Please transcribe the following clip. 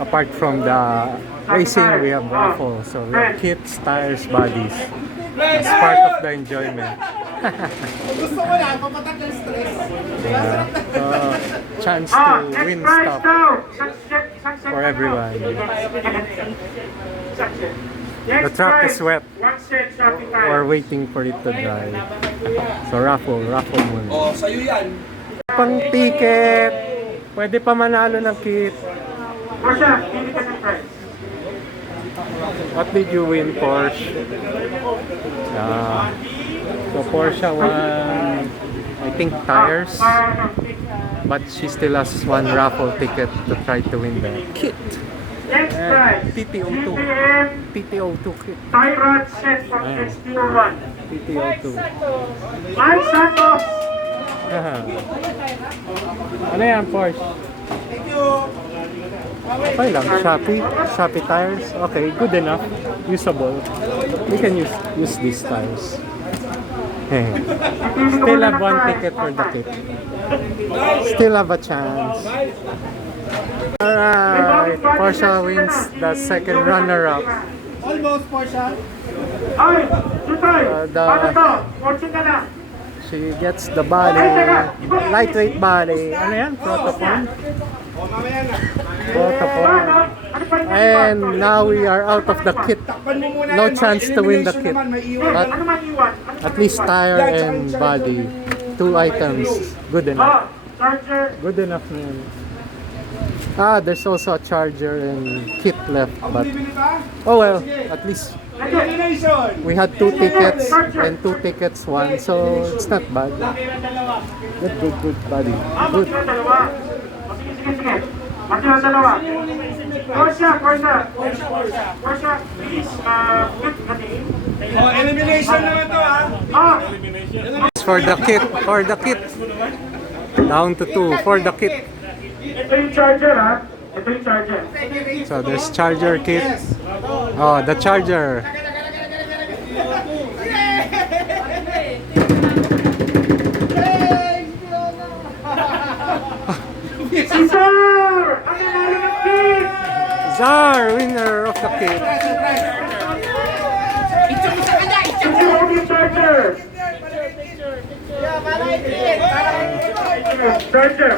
apart from the racing, we have raffle. So we have kits, tires, bodies. As part of the enjoyment. Gusto ko lang, papatak yung stress. Chance to win stuff for everyone. The truck is wet. We're waiting for it to dry. So raffle muna. Oh, sa'yo yan. Pang ticket. Pwede pa manalo ng kit. What did you win, Porsche? So Porsche won, I think, tires. But she still has one raffle ticket to try to win the kit. And TTO2 kit. Tyrant set from STO1. TTO2. Mike Santos. Ano yan, Porsche? Thank you. Okay lang, Shopee tires. Okay, good enough. Usable. We can use these tires. Still have one ticket for the kit. Still have a chance. Alright, Porsche wins the second runner-up. Almost, Porsche. Ay, Jutay. Ano to? Fortune ka na. She gets the body, lightweight body. Ano yan? Protoform? Oh, mamaya na. Protoform. And now we are out of the kit. Takpan mo muna No yan, chance to win the elimination kit. naman, may iwan. But Ano man iwan? at least tire and body. 2 items. Good enough. Charger. Good enough na yun. There's also a charger and kit left. Ako But bibili pa? oh well, at least Elimination. we had 2 tickets and 2 tickets won. So it's not bad. Good buddy. Good. Sige, dalawa. Sige. Pati ang dalawa. Porsche. Please, good kati. Oh, elimination naman to, ha? For the kit. Down to 2 for the kit. Ito yung charger, ha? Ito yung charger. So there's charger kit. Oh, the charger. Cesar! Ang nanalo ng kit! Zar, winner of the kit. Ito yung charger! Charger!